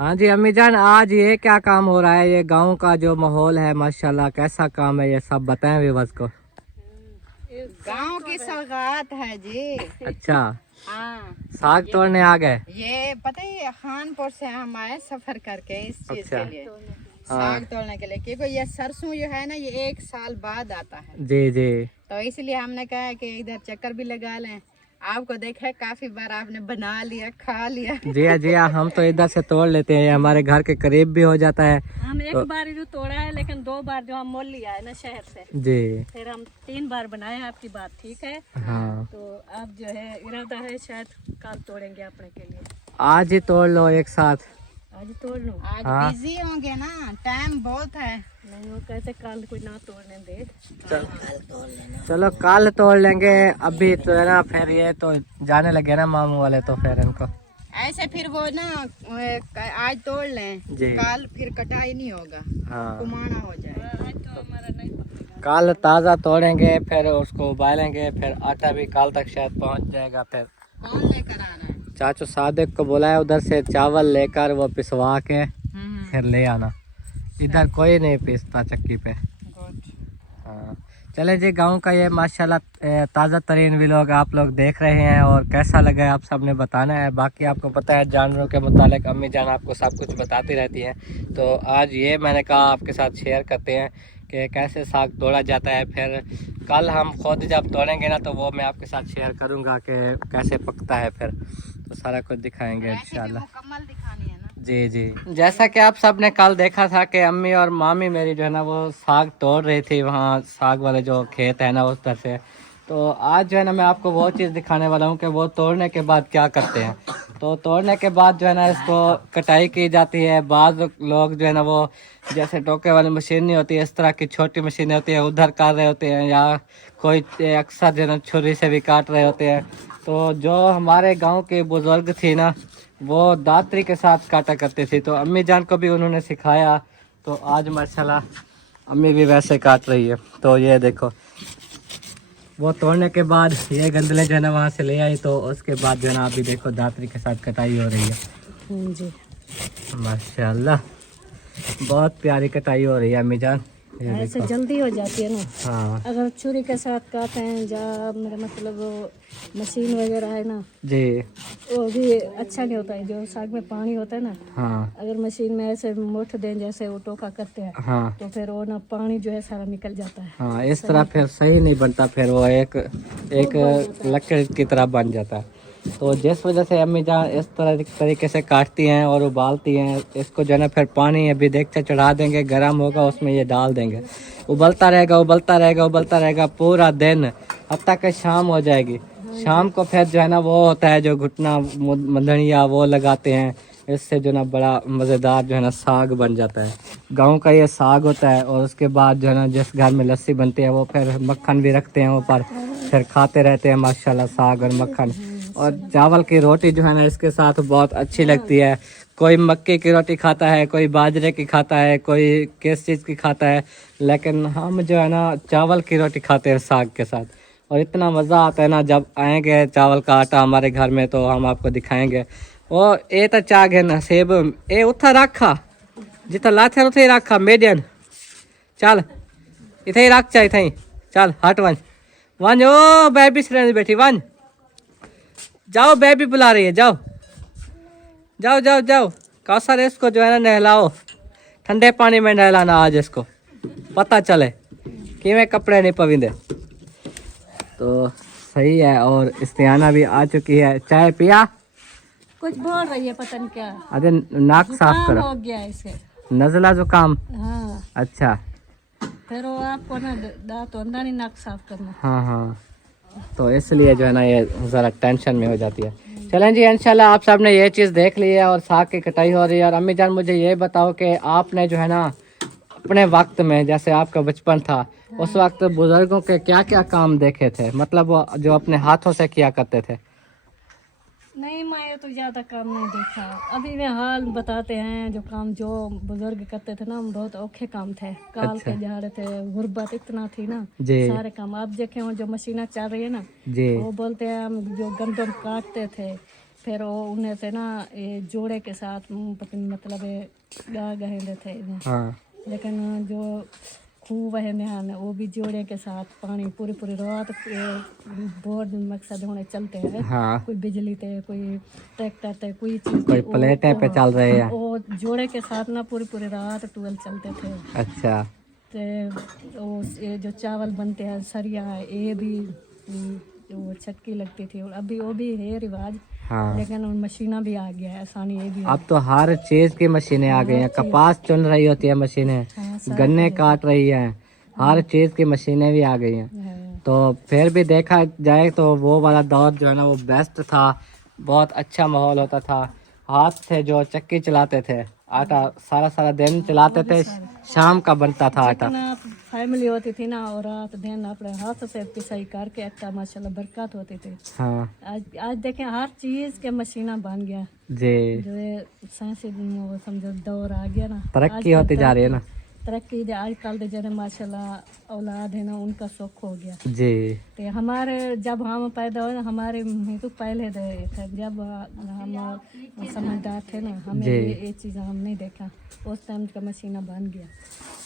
हाँ जी अम्मी जान, आज ये क्या काम हो रहा है? ये गांव का जो माहौल है माशाल्लाह, कैसा काम है ये सब बताएं व्यूअर्स को। गांव की सौगात है जी। अच्छा, हाँ, साग तोड़ने आ गए। ये पता है खानपुर से हम आए सफर करके इस चीज अच्छा। के लिए, हाँ साग तोड़ने के लिए, क्योंकि ये सरसों जो है ना ये 1 साल बाद आता है, जी जी तो इसलिए हमने कहा कि इधर चक्कर भी लगा लें। आपको देखा है काफी बार आपने बना लिया, खा लिया। जी हाँ, हम तो इधर से तोड़ लेते हैं, ये हमारे घर के करीब भी हो जाता है। हम एक बार जो तोड़ा है, लेकिन 2 बार जो हम मोल लिया है ना शहर से, जी फिर हम 3 बार बनाए हैं। आपकी बात ठीक है। हाँ, तो अब जो है इरादा है शायद कल तोड़ेंगे अपने के लिए। आज ही तोड़ लो एक साथ। आज ही तोड़ लूं? आज हाँ। बिजी होंगे ना, टाइम बहुत है। नहीं, वो कहते कल कोई ना तोड़ने दे। चलो कल तोड़ लेंगे, अभी तो है ना, फिर ये तो जाने लगे ना मामू वाले, तो फिर इनको ऐसे फिर वो ना आज तोड़ लें, जी। कल फिर कटाई नहीं होगा, हाँ, कुमाना हो जाएगा। आज तो हमारा नहीं पकेगा। कल ताज़ा तोड़ेंगे, फिर उसको उबालेंगे, फिर आटा भी कल तक शायद पहुंच जाएगा। फिर कौन लेकर आना है? चाचू सादिक को बुलाया, उधर से चावल लेकर वो पिसवा के फिर ले आना। इधर कोई नहीं पीसता चक्की पे। गुड। हाँ, चले जी, गांव का ये माशाल्लाह ताज़ा तरीन व्लॉग आप लोग देख रहे हैं, और कैसा लगा है आप सब ने बताना है। बाकी आपको पता है जानवरों के मुतालिक अम्मी जान आपको सब कुछ बताती रहती हैं, तो आज ये मैंने कहा आपके साथ शेयर करते हैं कि कैसे साग तोड़ा जाता है। फिर कल हम खुद जब तोड़ेंगे ना, तो वो मैं आपके साथ शेयर करूँगा कि कैसे पकता है, फिर तो सारा कुछ दिखाएंगे इंशाल्लाह। मुकम्मल दिखानी है ना। जी जी, जैसा कि आप सब ने कल देखा था कि अम्मी और मामी मेरी जो है ना वो साग तोड़ रही थी, वहाँ साग वाले जो खेत है ना उस तरह से। तो आज जो है ना मैं आपको वो चीज़ दिखाने वाला हूँ कि वो तोड़ने के बाद क्या करते हैं। तो तोड़ने के बाद जो है ना इसको कटाई की जाती है। बाज़ लोग जो है ना वो जैसे टोके वाली मशीन नहीं होती, इस तरह की छोटी मशीनें होती है, उधर काट रहे होते हैं, या कोई अक्सर जो है ना छुरी से भी काट रहे होते हैं। तो जो हमारे गाँव के बुज़ुर्ग थी ना, वो दातरी के साथ काटा करते थे, तो अम्मी जान को भी उन्होंने सिखाया। तो आज माशाल्लाह अम्मी भी वैसे काट रही है। तो ये देखो, वो तोड़ने के बाद ये गंदले जो है ना वहाँ से ले आई, तो उसके बाद जो है ना अभी देखो दातरी के साथ कटाई हो रही है। जी, माशाल्लाह बहुत प्यारी कटाई हो रही है अम्मी जान, ये ऐसे देखो। जल्दी हो जाती है ना। हाँ अगर छुरी के साथ काटे हैं, या मेरा मतलब वो मशीन वगैरह है ना, जी, वो भी अच्छा नहीं होता है। जो साग में पानी होता है ना, हाँ अगर मशीन में ऐसे मुठ दें जैसे वो टोका करते हैं, हाँ तो फिर वो ना पानी जो है सारा निकल जाता है। हाँ, इस तरह फिर सही नहीं बनता, फिर वो एक लकड़ी की तरह बन जाता है। तो जिस वजह से अम्मी जान इस तरीके से काटती हैं और उबालती हैं। इसको जो है ना फिर पानी अभी देखते चढ़ा देंगे, गर्म होगा, उसमें ये डाल देंगे, उबलता रहेगा उबलता रहेगा उबलता रहेगा पूरा दिन, अब तक शाम हो जाएगी। शाम को फिर जो है ना वो होता है जो घुटना मंदनिया वो लगाते हैं, इससे जो ना बड़ा मज़ेदार जो है ना साग बन जाता है। गांव का ये साग होता है। और उसके बाद जो है ना जिस घर में लस्सी बनती है वो फिर मक्खन भी रखते हैं ऊपर, फिर खाते रहते हैं माशाल्लाह साग और मक्खन। और चावल की रोटी जो है ना इसके साथ बहुत अच्छी लगती है। कोई मक्के की रोटी खाता है, कोई बाजरे की खाता है, कोई किस चीज़ की खाता है, लेकिन हम जो है ना चावल की रोटी खाते हैं साग के साथ। और इतना मज़ा आता है ना जब आएंगे चावल का आटा हमारे घर में, तो हम आपको दिखाएंगे। ओ ए तो चाग है ना सेब ए उथा रखा जितना लाथे उथे ही रखा मेडियन, चल इथे ही रख चा इथे ही, चल हट वन वन, ओ बेबी श्रेणी बैठी वन, जाओ बेबी बुला रही है, जाओ जाओ जाओ जाओ। कौसर इसको जो है ना नहलाओ, ठंडे पानी में नहलाना आज, इसको पता चले कि मैं कपड़े नहीं पविंदे। तो सही है। और इस्तियाना भी आ चुकी है, चाय पिया? कुछ बोल रही है, पता नहीं क्या। अरे नाक साफ जुकाम करो, हो गया इसे। नज़ला जुकाम। हाँ, अच्छा फिर वो आपको ना दांत अंदर ही नाक साफ करना। हाँ हाँ, तो इसलिए जो है ना ये ज़रा टेंशन में हो जाती है। चलें जी, इंशाल्लाह आप सब ने ये चीज़ देख ली है और साग की कटाई हो रही है। और अम्मी जान मुझे ये बताओ कि आपने जो है ना अपने वक्त में, जैसे आपका बचपन था, उस वक्त बुजुर्गों के क्या क्या काम देखे थे, मतलब वो जो अपने हाथों से किया करते थे? नहीं, मैं तो ज़्यादा काम नहीं देखा। अभी में हाल बताते हैं, जो काम जो बुजुर्ग करते थे ना, बहुत औखे काम थे, काल अच्छा। के जा रहे थे, गुर्बत इतना थी ना, जी सारे काम। आप देखे हो जो मशीनें चल रही है ना, जी वो बोलते हैं हम जो गंदम काटते थे, फिर वो उन्हें से ना ये जोड़े के साथ मतलब गा गए थे इन्हें। हाँ लेकिन जो खूह है नहान वो भी जोड़े के साथ पानी पूरी पूरी रात बोर्ड मकसद होने चलते हैं। हाँ, कोई बिजली ते कोई ट्रैक्टर ते कोई चीज कोई प्लेटें पे चल रहे हैं। वो जोड़े के साथ ना पूरी पूरी रात ट्वेल्व चलते थे। अच्छा, ते वो ये जो चावल बनते हैं सरिया है ये भी वो छटकी लगती थी। और अभी वो भी है रिवाज। हाँ, लेकिन उन मशीना भी आ गया है, आसानी ये भी है। अब तो हर चीज की मशीनें आ गई हैं। कपास चुन रही होती है मशीनें, हाँ, गन्ने काट रही हैं, हर चीज की मशीनें भी आ गई हैं। है। तो फिर भी देखा जाए तो वो वाला दौर जो है ना वो बेस्ट था। बहुत अच्छा माहौल होता था। हाथ से जो चक्की चलाते थे, आटा सारा सारा दिन चलाते थे, शाम का बनता था आटा। जितना फैमिली होती थी ना और रात दिन अपने हाथ से पिसाई करके अच्छा माशाल्लाह बरकत होती थी। हाँ आज देखें हर चीज के मशीना बन गया। जी, जो ये साइंसी वो समझो दौर आ गया ना, तरक्की होती जा रही है ना। तरक्की जो आजकल के जरे माशाल्लाह औलाद है ना उनका शौक हो गया। जी, तो हमारे जब हम पैदा हुए हमारे तो पहले थे जब हम समझदार थे ना, हमें ये चीज़ हम नहीं देखा। उस टाइम का मशीना बन गया।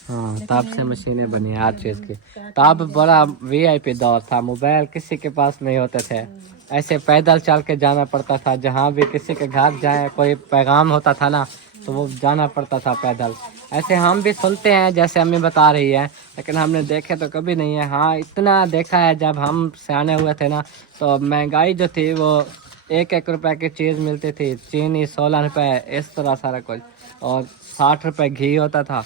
हाँ तब से मशीनें बनी हैं हर चीज़ की। तब बड़ा वीआईपी दौर था, मोबाइल किसी के पास नहीं होते थे। ऐसे पैदल चल के जाना पड़ता था, जहाँ भी किसी के घर जाए कोई पैगाम होता था ना तो वो जाना पड़ता था पैदल। ऐसे हम भी सुनते हैं जैसे अम्मी बता रही है, लेकिन हमने देखे तो कभी नहीं है। हाँ इतना देखा है जब हम सियाने हुए थे ना, तो महंगाई जो थी वो 1-1 रुपए की चीज़ मिलती थी, चीनी 16 रुपए, इस तरह सारा कुछ। और 60 रुपए घी होता था,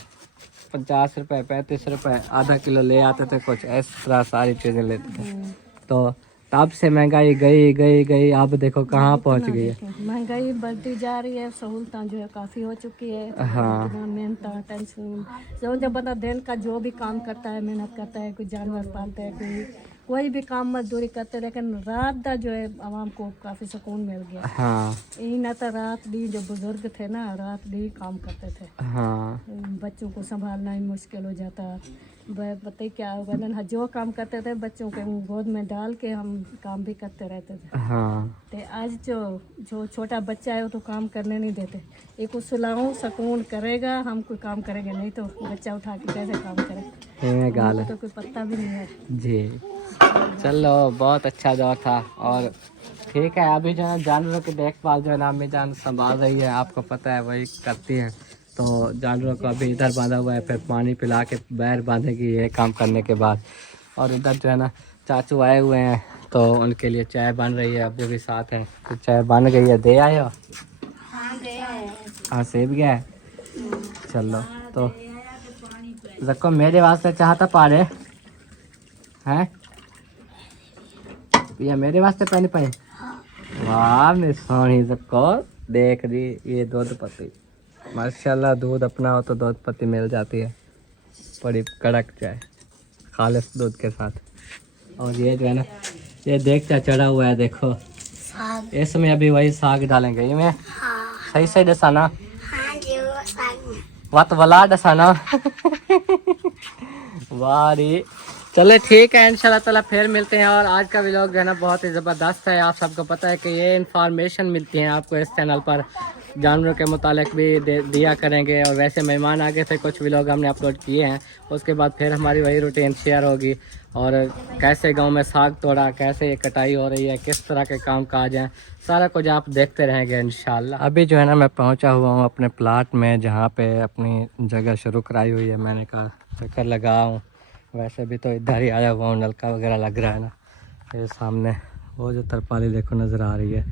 50 रुपए 35 रुपए आधा किलो ले आते थे कुछ, इस तरह सारी चीज़ें लेते थे। तो तब से महंगाई गई गई गई, अब देखो कहाँ पहुँच गई है। महंगाई बढ़ती जा रही है, सहूलतां जो है काफ़ी हो चुकी है। हाँ इतना मेहनत टेंशन जो जब बंदा दिन का जो भी काम करता है, मेहनत करता है, कोई जानवर पालता है, कोई भी काम मजदूरी करते हैं, लेकिन रात का जो है आवाम को काफ़ी सुकून मिल गया। हाँ यही ना तो रात दी जो बुजुर्ग थे ना रात दी काम करते थे। हाँ बच्चों को संभालना ही मुश्किल हो जाता। बताइए क्या होगा, जो काम करते थे बच्चों के गोद में डाल के हम काम भी करते रहते थे। हाँ तो आज जो छोटा बच्चा है वो तो काम करने नहीं देते। एक को सुलाऊं सुकून करेगा, हम कोई काम करेंगे नहीं तो बच्चा उठा के कैसे काम करें। ये गाल है तो कोई पता भी नहीं है जी। चलो बहुत अच्छा दौर था। और ठीक है, अभी जो है जानवरों की देखभाल जो है ना अम्मी जान संभाल रही है, आपको पता है वही करती हैं। तो जानवरों को अभी इधर बांधा हुआ है, फिर पानी पिला के बैर बांधेगी ये काम करने के बाद। और इधर जो है ना चाचू आए हुए हैं तो उनके लिए चाय बन रही है, अभी भी साथ हैं। तो चाय बन गई है, दे आए हो? हाँ सेब गया है। चलो तो रखो, मेरे वास्ते चाहता पारे हैं या मेरे वास्ते पानी पाए। वाह मेरी सोनी रखो, देख रही ये दूध पत्ती माशाल्लाह, दूध अपना हो तो दूध पत्ती मिल जाती है, बड़ी कड़क चाय खालिस दूध के साथ। और ये जो है ना ये देखता चढ़ा हुआ है, देखो इसमें अभी वही साग डालेंगे ये में। सही से डसाना वत वाला डसाना वारी। चले ठीक है, इंशाल्लाह ताला फिर मिलते हैं। और आज का व्लॉग जो है ना बहुत ही ज़बरदस्त है। आप सबको पता है कि ये इन्फॉर्मेशन मिलती है आपको इस चैनल पर, जानवरों के मुतालिक भी दिया करेंगे। और वैसे मेहमान आगे थे, कुछ व्लॉग हमने अपलोड किए हैं, उसके बाद फिर हमारी वही रूटीन शेयर होगी। और कैसे गांव में साग तोड़ा, कैसे ये कटाई हो रही है, किस तरह के काम काज हैं, सारा कुछ आप देखते रहेंगे इंशाल्लाह। अभी जो है ना मैं पहुंचा हुआ हूँ अपने प्लाट में, जहाँ पे अपनी जगह शुरू कराई हुई है। मैंने कहा चक्कर लगाऊँ, वैसे भी तो इधर ही आया हुआ हूँ, नलका वगैरह लग रहा है ना। ये सामने वो जो तरपाली देखो नज़र आ रही है,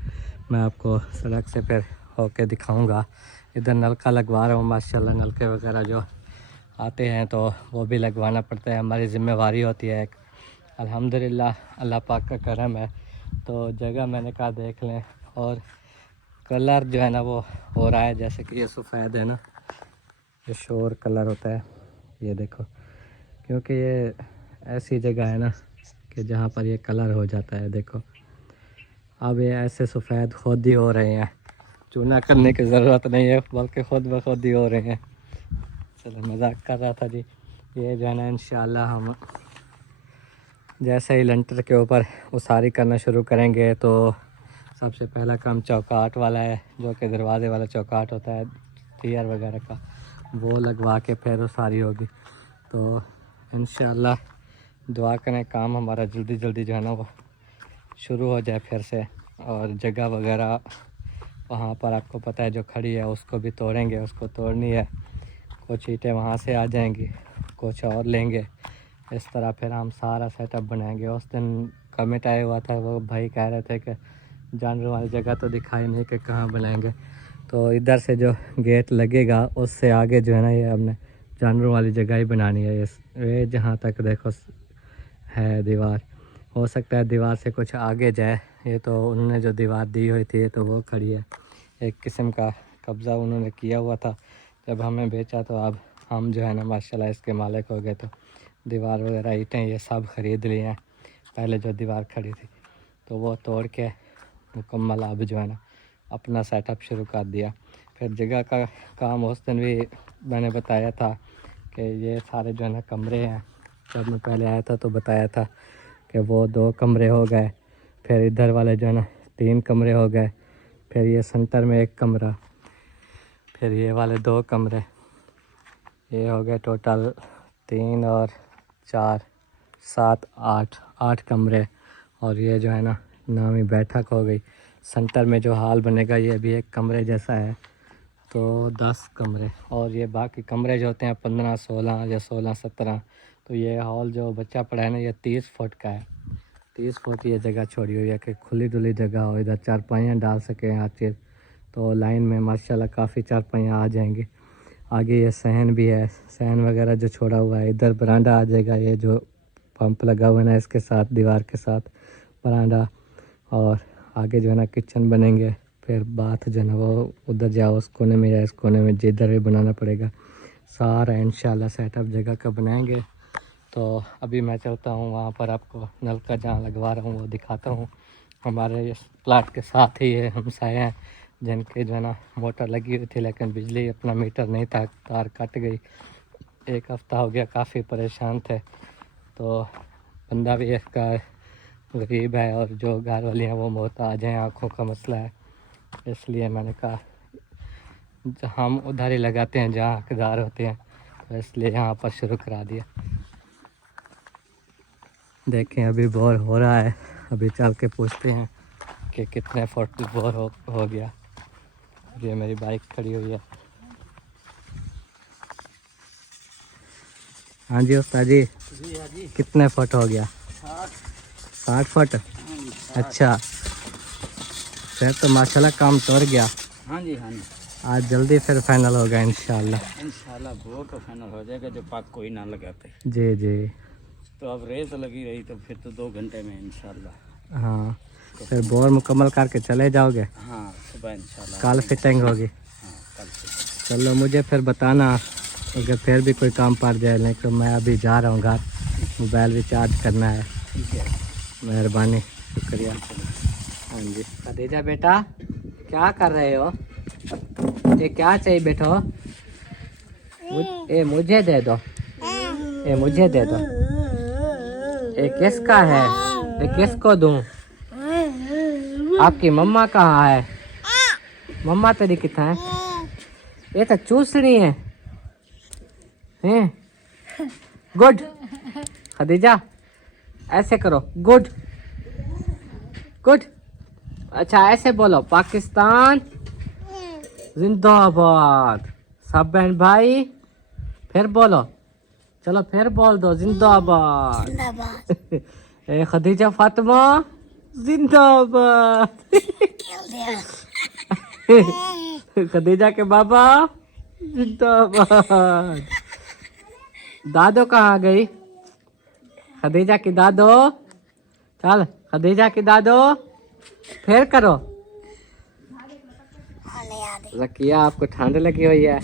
मैं आपको सड़क से फिर होके दिखाऊंगा। इधर नलका लगवा रहा हूँ माशाल्लाह। नलके वगैरह जो आते हैं तो वो भी लगवाना पड़ता है, हमारी ज़िम्मेवारी होती है एक। अल्हम्दुलिल्लाह अल्लाह पाक का करम है। तो जगह मैंने कहा देख लें। और कलर जो है ना वो हो रहा है, जैसे कि ये सफ़ेद है ना, ये शोर कलर होता है, ये देखो। क्योंकि ये ऐसी जगह है ना कि जहाँ पर ये कलर हो जाता है, देखो अब ये ऐसे सफ़ेद खुद ही हो रहे हैं, चूना करने की ज़रूरत नहीं है, बल्कि ख़ुद ब खुद ही हो रहे हैं। चलो मजाक कर रहा था जी। ये जो है ना इंशाल्लाह हम जैसे ही लेंटर के ऊपर उसारी करना शुरू करेंगे तो सबसे पहला काम चौकाट वाला है, जो कि दरवाजे वाला चौकाट होता है टीयर वगैरह का, वो लगवा के फिर वो सारी होगी। तो इंशाल्लाह दुआ करें काम हमारा जल्दी जल्दी जो है ना वो शुरू हो जाए फिर से। और जगह वगैरह वहाँ पर आपको पता है जो खड़ी है उसको भी तोड़ेंगे, उसको तोड़नी है, कुछ ईंटें वहाँ से आ जाएंगी, कुछ और लेंगे, इस तरह फिर हम सारा सेटअप बनाएंगे। उस दिन कमेंट आया हुआ था, वो भाई कह रहे थे कि जानवर वाली जगह तो दिखाई नहीं कि कहाँ बनाएंगे। तो इधर से जो गेट लगेगा उससे आगे जो है ना ये हमने जानवर वाली जगह ही बनानी है। ये जहाँ तक देखो है दीवार, हो सकता है दीवार से कुछ आगे जाए। ये तो उन्होंने जो दीवार दी हुई थी तो वो खड़ी है, एक किस्म का कब्ज़ा उन्होंने किया हुआ था। जब हमें बेचा तो अब हम जो है ना माशाल्लाह इसके मालिक हो गए। तो दीवार वगैरह ईंटें ये सब ख़रीद लिए हैं। पहले जो दीवार खड़ी थी तो वो तोड़ के मुकम्मल अब जो है ना अपना सेटअप शुरू कर दिया। फिर जगह का काम उस दिन भी मैंने बताया था कि ये सारे जो है ना कमरे हैं। जब मैं पहले आया था तो बताया था कि वो 2 कमरे हो गए, फिर इधर वाले जो है ना 3 कमरे हो गए, फिर ये सेंटर में 1 कमरा, फिर ये वाले 2 कमरे, ये हो गए टोटल 3 और 4 7 8 कमरे। और ये जो है ना नामी बैठक हो गई। सेंटर में जो हॉल बनेगा ये भी 1 कमरे जैसा है, तो 10 कमरे। और ये बाकी कमरे जो होते हैं 15 16 या 16 17। तो ये हॉल जो बच्चा पड़ा है ना ये 30 फुट का है। 30 फुट ये जगह छोड़ी हुई है कि खुली डुली जगह हो, इधर चारपाइयाँ डाल सकें हर चीज़। तो लाइन में माशाल्लाह काफ़ी चारपाइयाँ आ जाएंगी। आगे ये सहन भी है, सहन वगैरह जो छोड़ा हुआ है। इधर बरांडा आ जाएगा, ये जो पंप लगा हुआ है ना इसके साथ, दीवार के साथ बरांडा। और आगे जो है ना किचन बनेंगे, फिर बाथ जो है ना वो उधर जाओ उस कोने में या इस कोने में, जिधर भी बनाना पड़ेगा सारा इंशाल्लाह सेटअप जगह का बनाएंगे। तो अभी मैं चलता हूँ वहाँ पर, आपको नलका जहाँ लगवा रहा हूँ वो दिखाता हूँ। हमारे इस प्लाट के साथ ही ये हमसाए हैं जिनके जो है ना मोटर लगी हुई थी, लेकिन बिजली अपना मीटर नहीं था, तार कट गई। 1 हफ़्ता हो गया, काफ़ी परेशान थे। तो बंदा भी इसका गरीब है और जो घर वाली हैं वो मोहताज हैं, आँखों का मसला है। इसलिए मैंने कहा हम उधर ही लगाते हैं जहाँ हकदार होते हैं, तो इसलिए यहाँ पर शुरू करा दिया। देखें अभी बोर हो रहा है, अभी चल के पूछते हैं कि कितने फुट बोर हो गया। ये मेरी बाइक खड़ी हुई है। हाँ जी उस्ताद जी, कितने फुट हो गया? 60 फुट। अच्छा, फिर तो माशाल्लाह काम तोड़ गया। हाँ जी हाँ जी, आज जल्दी फिर फाइनल होगा इंशाल्लाह। इंशाल्लाह बोर तो फाइनल हो जाएगा जब पाक कोई ना लगाते। जी जी तो अब रेत लगी रही तो फिर तो 2 घंटे में इंशाल्लाह। हाँ, फिर बोर मुकम्मल करके चले जाओगे? हाँ सुबह इंशाल्लाह। कल फिटिंग होगी? हाँ कल से। चलो मुझे फिर बताना अगर फिर भी कोई काम पड़ जाए, नहीं तो मैं अभी जा रहा हूँ घर, मोबाइल भी चार्ज करना है। ठीक है, मेहरबानी, शुक्रिया। हाँ जी खदीजा बेटा, क्या कर रहे हो? ये क्या चाहिए बेटो? ये मुझे दे दो, ये मुझे दे दो। ये किसका है? ये किसको दूं? आपकी मम्मा कहाँ है? मम्मा तेरी कितना है? ये तो चूसनी है। गुड खदीजा, ऐसे करो, गुड गुड। अच्छा ऐसे बोलो, पाकिस्तान जिंदाबाद। सब बहन भाई फिर बोलो, चलो फिर बोल दो, जिंदाबाद। ए खदीजा फातिमा जिंदाबाद। खदीजा के बाबा जिंदाबाद। दादो कहाँ गई? खदीजा की दादो, चल खदीजा की दादो फिर करो। रकिया आपको ठंड लगी हुई है?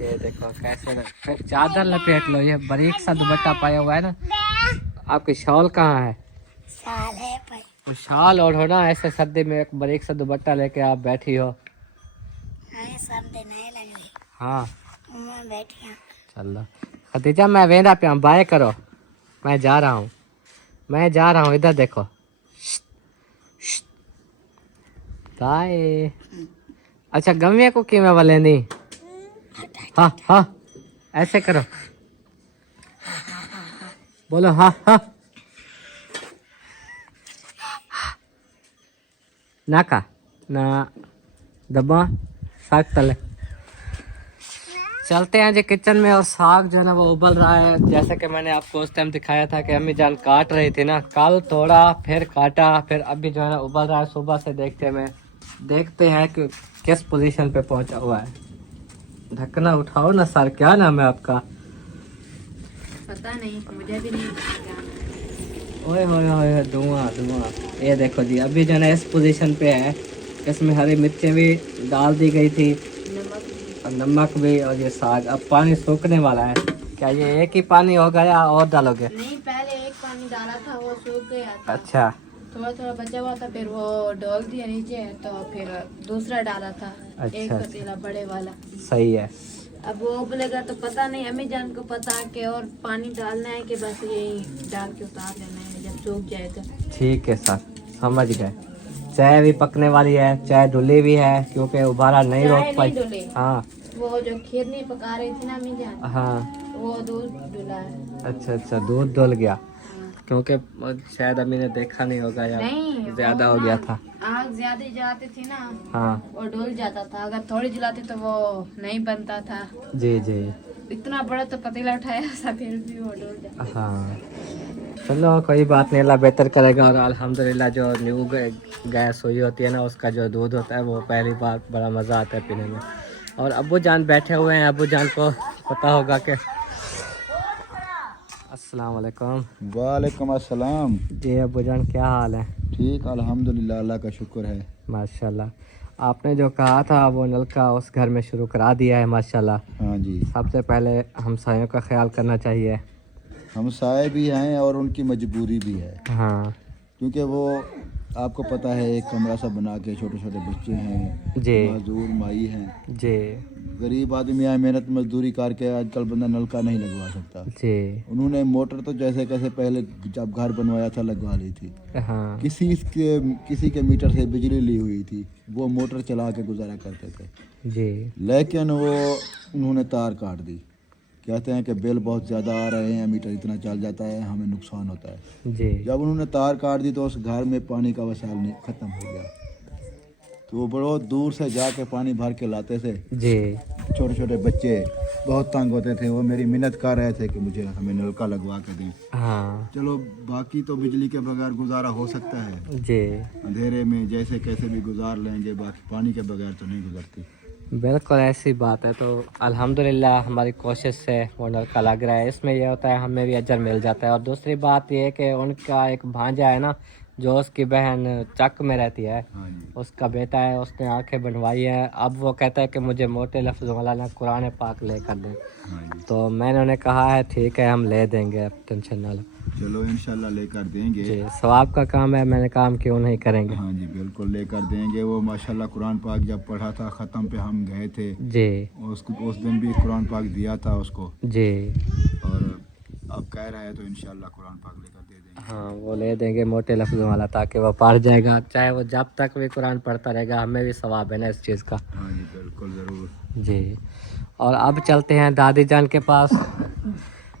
ये देखो कैसे, फिर चादर लपेट लो। ये बारीक सा दुपट्टा पाया हुआ है ना। आपकी शॉल कहाँ है? साल है भाई। वो शॉल ओढ़ो ना, ऐसे सर्दी में एक बारीक सा दुपट्टा लेके आप बैठी हो। सर्दी नहीं लगी। हाँ मैं बैठी हूँ। चलो खदीजा, मैं वेंदा पे बाय करो, मैं जा रहा हूँ, मैं जा रहा हूँ। इधर देखो, ताए अच्छा गम्या को किमें वाले नहीं हाँ हाँ ऐसे करो बोलो हाँ हाँ नाका ना दबा साग तले चलते हैं जी किचन में और साग जो है ना वो उबल रहा है जैसे कि मैंने आपको उस टाइम दिखाया था कि अम्मी जान काट रही थी ना कल थोड़ा फिर काटा फिर अभी जो है ना उबल रहा है सुबह से देखते हैं कि किस पोजीशन पे पहुंचा हुआ है ढक्कना उठाओ ना सर क्या नाम है आपका पता नहीं मुझे भी नहीं पता। ओए होए होए धुआं धुआं ये देखो जी अभी जो है ना इस पोजीशन पे है इसमें हरी मिर्चें भी डाल दी गई थी और नमक भी और ये साग अब पानी सूखने वाला है क्या ये एक ही पानी हो गया और डालोगे नहीं पहले एक पानी डाला था वो सूख गया था अच्छा थोड़ा थोड़ा बचा हुआ था फिर वो डाल दिया नीचे तो फिर दूसरा डाला था अच्छा, एक पतीला बड़े वाला सही है अब वो उबलेगा तो पता नहीं अम्मी जान को पता है कि और पानी डालना है कि बस यही डाल के उतार लेना है जब सूख जाए तो ठीक है सर समझ गए चाय भी पकने वाली है चाय धुली भी है क्योंकि उबारा नहीं चाय रोक नहीं पाई डुली। हाँ वो जो खीरनी पका रही थी ना अम्मी जान हाँ वो दूध डुला है अच्छा अच्छा दूध धुल गया क्योंकि शायद अम्मी ने देखा नहीं होगा या नहीं ज्यादा हो गया था आग ज्यादा जलाती थी ना हाँ वो डुल जाता था अगर थोड़ी जलाती तो वो नहीं बनता था जी जी इतना बड़ा तो पतीला उठाया था फिर भी वो डुल जाता हाँ चलो कोई बात नहीं अल्लाह बेहतर करेगा और अल्हम्दुलिल्लाह जो न्यू गैस हुई होती है ना उसका जो दूध होता है वो पहली बार बड़ा मज़ा आता है पीने में और अब्बू जान बैठे हुए हैं अब्बू जान को पता होगा कि अस्सलाम वालेकुम वालेकुम अस्सलाम। जी अब्बू जान क्या हाल है ठीक अल्हम्दुलिल्लाह अल्लाह का शुक्र है। माशाल्लाह आपने जो कहा था वो नलका उस घर में शुरू करा दिया है माशाल्लाह हाँ जी सबसे पहले हमसायों का ख्याल करना चाहिए हमसाए भी हैं और उनकी मजबूरी भी है हाँ क्योंकि वो आपको पता है एक कमरा सा बना के छोटे छोटे बच्चे हैं जी मजदूर माई हैं जी गरीब आदमी है मेहनत मजदूरी करके आजकल बंदा नलका नहीं लगवा सकता। जी उन्होंने मोटर तो जैसे कैसे पहले जब घर बनवाया था लगवा ली थी हाँ किसी के मीटर से बिजली ली हुई थी वो मोटर चला के गुजारा करते थे जी लेकिन वो उन्होंने तार काट दी कहते हैं कि बिल बहुत ज़्यादा आ रहे हैं मीटर इतना चल जाता है हमें नुकसान होता है। जी जब उन्होंने तार काट दी तो उस घर में पानी का वसाइल नहीं ख़त्म हो गया तो वो बहुत दूर से जाके पानी भर के लाते थे। जी छोटे छोटे बच्चे बहुत तंग होते थे वो मेरी मिन्नत कर रहे थे कि मुझे हमें नलका लगवा के दें। हाँ चलो बाकी तो बिजली के बगैर गुजारा हो सकता है जी अंधेरे में जैसे कैसे भी गुजार लेंगे बाकी पानी के बगैर तो नहीं गुजरती। बिल्कुल ऐसी बात है तो अल्हम्दुलिल्लाह हमारी कोशिश से वो नलका लग रहा है इसमें यह होता है हमें भी अजर मिल जाता है और दूसरी बात ये है कि उनका एक भांजा है ना जो उसकी बहन चक में रहती है हाँ जी उसका बेटा है उसने आंखें बनवाई है अब वो कहता है कि मुझे मोटे लफ्ज़ों वाला ना कुरान पाक ले कर दें हाँ जी तो मैंने उन्हें कहा है ठीक है हम ले देंगे अब टेंशन ना लो चलो इंशाल्लाह लेकर देंगे। जी सवाब का काम है मैंने काम क्यों नहीं करेंगे। हाँ जी बिल्कुल लेकर देंगे। वो माशाल्लाह कुरान पाक जब पढ़ा था ख़त्म पे हम गए थे जी उस दिन भी कुरान पाक दिया था उसको जी और अब कह रहा है तो इंशाल्लाह कुरान पाक लेकर दे देंगे। हाँ वो ले देंगे मोटे लफ्ज़ों वाला ताकि वो पढ़ जाएगा चाहे वो जब तक भी कुरान पढ़ता रहेगा हमें भी सवाब है ना इस चीज़ का। हाँ जी बिल्कुल ज़रूर जी और अब चलते हैं दादी जान के पास।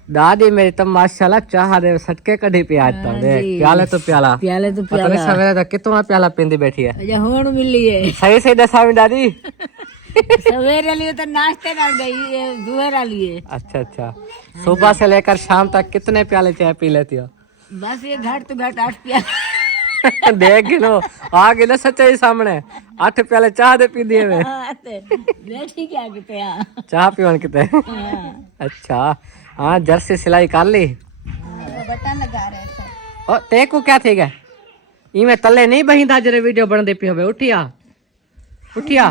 दादी मेरी तो माशाल्लाह चाह दे सटके कढ़ी पियाज तो देख प्याले तो प्याला पता नहीं सवेरे तक कितना प्याला पींदी बैठी है हुण मिली है सही सही दसा भी दादी सवेरे लिए तो नाश्ते कर गई दोहरा लिए अच्छा अच्छा सुबह से लेकर शाम तक कितने प्याले चाय पी लेती हो। बस ये घट तो घट 8 प्याले देख गिनो आ गिनो सच्चाई सामने 8 प्याले चाह दे पी दिए में बैठी क्या किते चाह पीवन किते अच्छा हाँ जर्सी सिलाई कर ली वो बटन लगा रहे थे ओ ते को क्या थी गए इमे तले नहीं बही था जरे वीडियो बन दे पियो उठिया उठिया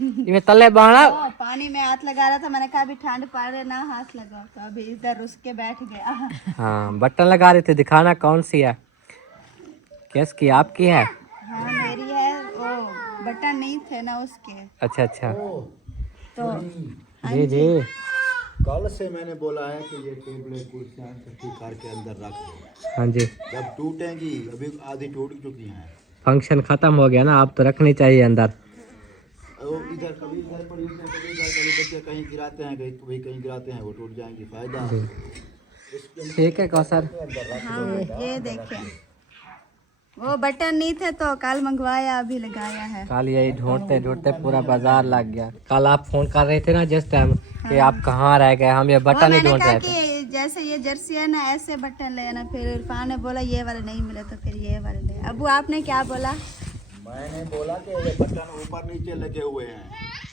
इमे तले बहना पानी में हाथ लगा रहा था मैंने कहा अभी ठंड पड़ रही ना हाथ लगाओ तो अभी इधर रुस के बैठ गया। हाँ बटन लगा रही थी दिखाना कौन सी है किसकी आपकी है। हाँ मेरी है वो बटन नहीं थे ना उसके। अच्छा अच्छा तो जी जी कल से मैंने बोला है कि ये टेबलें कुर्सियाँ इकट्ठी करके अंदर रख दो। हाँ जी जब टूटेंगी अभी आधी टूट चुकी हैं फंक्शन ख़त्म हो गया ना, अब तो रखनी चाहिए अंदर। वो इधर कभी इधर पड़ी उसमें, कभी इधर, कभी बच्चे कहीं गिराते हैं, कहीं गिराते हैं, वो टूट जाएंगी, फायदा। ठीक है कौसर। हाँ ये देखिए, वो बटन नहीं थे तो कल मंगवाया, अभी लगाया है। कल यही ढूंढते ढूंढते पूरा बाजार लग गया। कल आप फोन कर रहे थे ना जिस टाइम कि आप कहाँ रह गए, हम ये बटन ही ढूंढ रहे थे। कि जैसे ये जर्सी है ना, ऐसे बटन लेना, फिर इरफान ने बोला ये वाले नहीं मिले तो फिर ये वाले ले। अबू आपने क्या बोला? मैंने बोला कि ये बटन ऊपर नीचे लगे हुए हैं,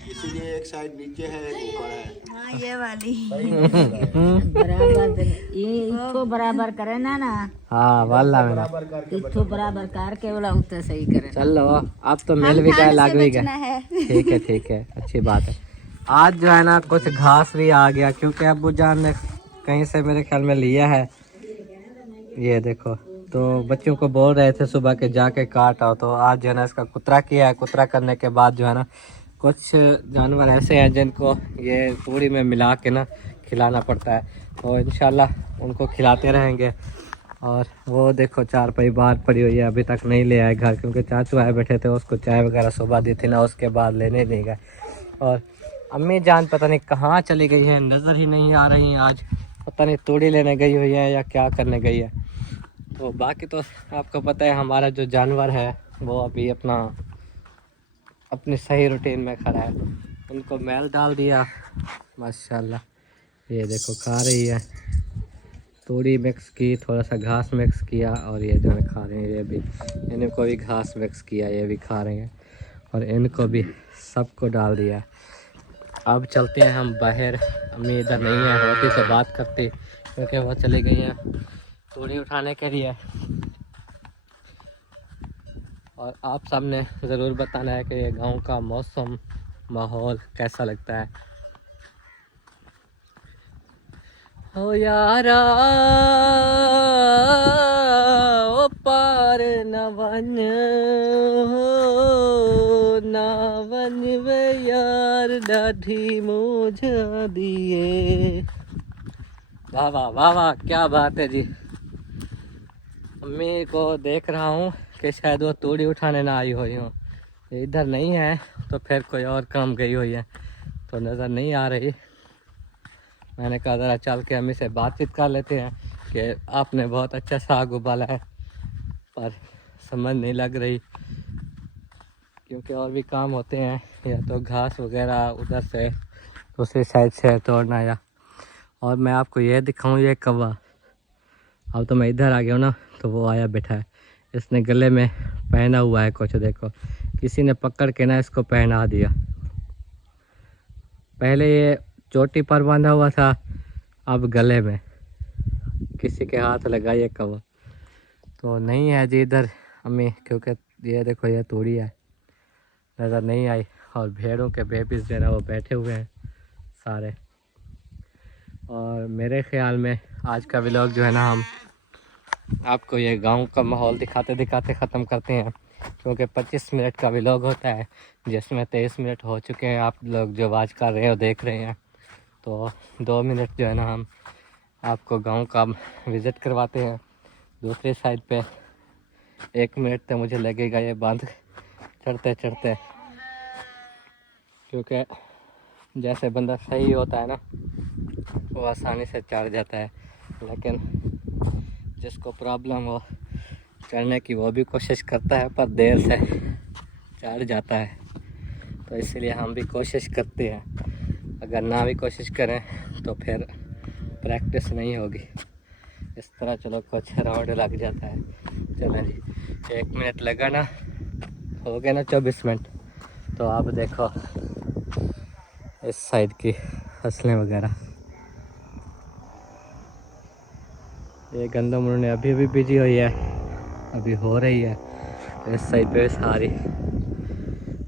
इसीलिए एक साइड नीचे है, एक ऊपर है। हाँ ये वाली बराबर इतो बराबर करे ना ना, हाँ वाला मेरा इतो बराबर करके बोला उतना सही करे। चलो अब तो मिल भी गया, लग भी बचना गया। है। ठीक है अच्छी बात है। आज जो है ना कुछ घास भी आ गया, क्योंकि अब्बू जान ने कहीं से मेरे ख्याल में लिया है। ये देखो, तो बच्चों को बोल रहे थे सुबह के जाके काट आओ, तो आज जो है ना इसका कुतरा किया है। कुतरा करने के बाद जो है ना कुछ जानवर ऐसे हैं जिनको ये तूड़ी में मिला के ना खिलाना पड़ता है, तो इंशाल्लाह उनको खिलाते रहेंगे। और वो देखो चारपाई बाहर पड़ी हुई है, अभी तक नहीं ले आए घर, क्योंकि चाचू आए बैठे थे, उसको चाय वगैरह सुबह दी थी ना, उसके बाद लेने नहीं गए। और अम्मी जान पता नहीं कहाँ चली गई है, नज़र ही नहीं आ रही हैं आज, पता नहीं तूड़ी लेने गई हुई है या क्या करने गई है। तो बाकी तो आपको पता है हमारा जो जानवर है वो अभी अपनी सही रूटीन में खड़ा है। उनको मैल डाल दिया माशाल्लाह, ये देखो खा रही है, तूड़ी मिक्स की, थोड़ा सा घास मिक्स किया, और ये जो है खा रहे हैं। ये भी इनको भी घास मिक्स किया, ये भी खा रहे हैं, और इनको भी सबको डाल दिया। अब चलते हैं हम बाहर, अम्मी इधर नहीं है, रोटी से बात करती, क्योंकि वो चली गई हैं तूड़ी उठाने के लिए। और आप सब ने ज़रूर बताना है कि ये गांव का मौसम माहौल कैसा लगता है। हो यारा ओ पार नवन नावन वे यार डाढ़ी मोझा दिए। वाह वाह वाह वाह, क्या बात है जी। अम्मी को देख रहा हूँ कि शायद वो तूड़ी उठाने ना आई हुई हो, इधर नहीं है तो फिर कोई और काम गई हुई है, तो नज़र नहीं आ रही। मैंने कहा ज़रा चल के अम्मी से बातचीत कर लेते हैं कि आपने बहुत अच्छा साग उबाला है, पर समझ नहीं लग रही, क्योंकि और भी काम होते हैं, या तो घास वगैरह उधर से दूसरी साइड से तोड़ना, या और मैं आपको ये दिखाऊं, ये कौवा। अब तो मैं इधर आ गया हूँ ना, तो वो आया बैठा है, इसने गले में पहना हुआ है कुछ, देखो किसी ने पकड़ के ना इसको पहना दिया। पहले ये चोटी पर बांधा हुआ था, अब गले में किसी के हाथ लगा ये कौवा। तो नहीं है जी इधर अम्मी, क्योंकि ये देखो ये तूड़ी है, नज़र नहीं आई। और भेड़ों के बेबीज जो है ना वो बैठे हुए हैं सारे। और मेरे ख़्याल में आज का व्लॉग जो है ना हम आपको ये गांव का माहौल दिखाते दिखाते ख़त्म करते हैं, क्योंकि 25 मिनट का व्लॉग होता है, जिसमें 23 मिनट हो चुके हैं। आप लोग जो वाच कर रहे हो, देख रहे हैं, तो 2 मिनट जो है ना हम आपको गांव का विज़िट करवाते हैं। दूसरी साइड पे 1 मिनट तो मुझे लगेगा ये बांध चढ़ते चढ़ते, क्योंकि जैसे बंदा सही होता है ना वो आसानी से चढ़ जाता है, लेकिन जिसको प्रॉब्लम हो चढ़ने की वो भी कोशिश करता है, पर देर से चढ़ जाता है। तो इसलिए हम भी कोशिश करते हैं, अगर ना भी कोशिश करें तो फिर प्रैक्टिस नहीं होगी। इस तरह चलो कुछ राउंड लग जाता है। चलो जी, 1 मिनट लगा ना, हो गया ना 24 मिनट। तो आप देखो इस साइड की फसलें वगैरह, ये गंदम उन्होंने अभी भी बीजी हुई है, अभी हो रही है। इस साइड पे सारी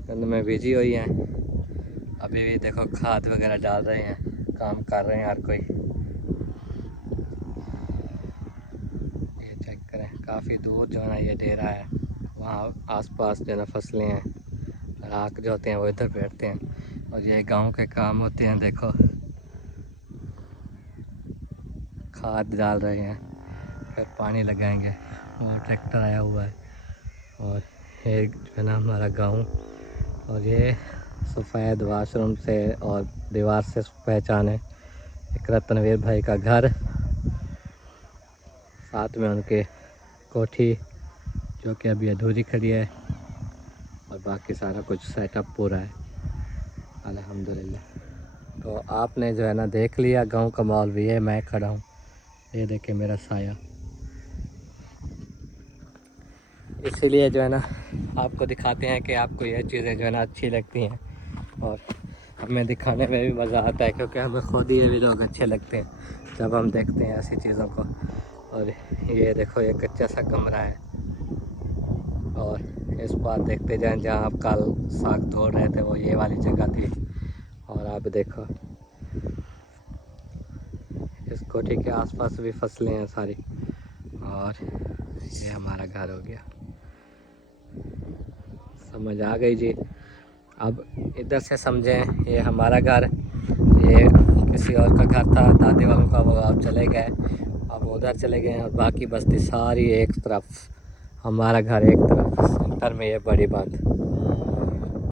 गंदमें बीजी हुई हैं, अभी भी देखो खाद वगैरह डाल रहे हैं, काम कर रहे हैं हर कोई। ये चेक करें, काफ़ी दूर जो है ना ये डेरा है, वहाँ आसपास जो है ना फसलें हैं, राख जो होते हैं वो इधर बैठते हैं, और ये गांव के काम होते हैं। देखो खाद डाल रहे हैं, फिर पानी लगाएंगे, और ट्रैक्टर आया हुआ है, और ये जो है ना हमारा गांव, और ये सफ़ेद वाशरूम से और दीवार से पहचान है एक रत्नवीर भाई का घर, साथ में उनके कोठी जो कि अभी अधूरी खड़ी है, और बाकी सारा कुछ सेटअप पूरा है अल्हम्दुलिल्लाह। तो आपने जो है ना देख लिया गांव का माहौल भी है। मैं खड़ा हूँ, ये देखे मेरा साया, इसीलिए जो है ना आपको दिखाते हैं कि आपको ये चीज़ें जो है ना अच्छी लगती हैं, और हमें दिखाने में भी मज़ा आता है, क्योंकि हमें खुद ही ये भी लोग अच्छे लगते हैं जब हम देखते हैं ऐसी चीज़ों को। और ये देखो ये कच्चा सा कमरा है, और इस बार देखते जाएं जहाँ आप कल साग तोड़ रहे थे वो ये वाली जगह थी, और आप देखो इस कोठी के आसपास भी फसलें हैं सारी, और ये हमारा घर हो गया। समझ आ गई जी। अब इधर से समझें, ये हमारा घर, ये किसी और का घर था दादी वालों का, वो अब चले गए, अब उधर चले गए, और बाकी बस्ती सारी एक तरफ, हमारा घर एक तरफ, सेंटर में ये बड़ी बात।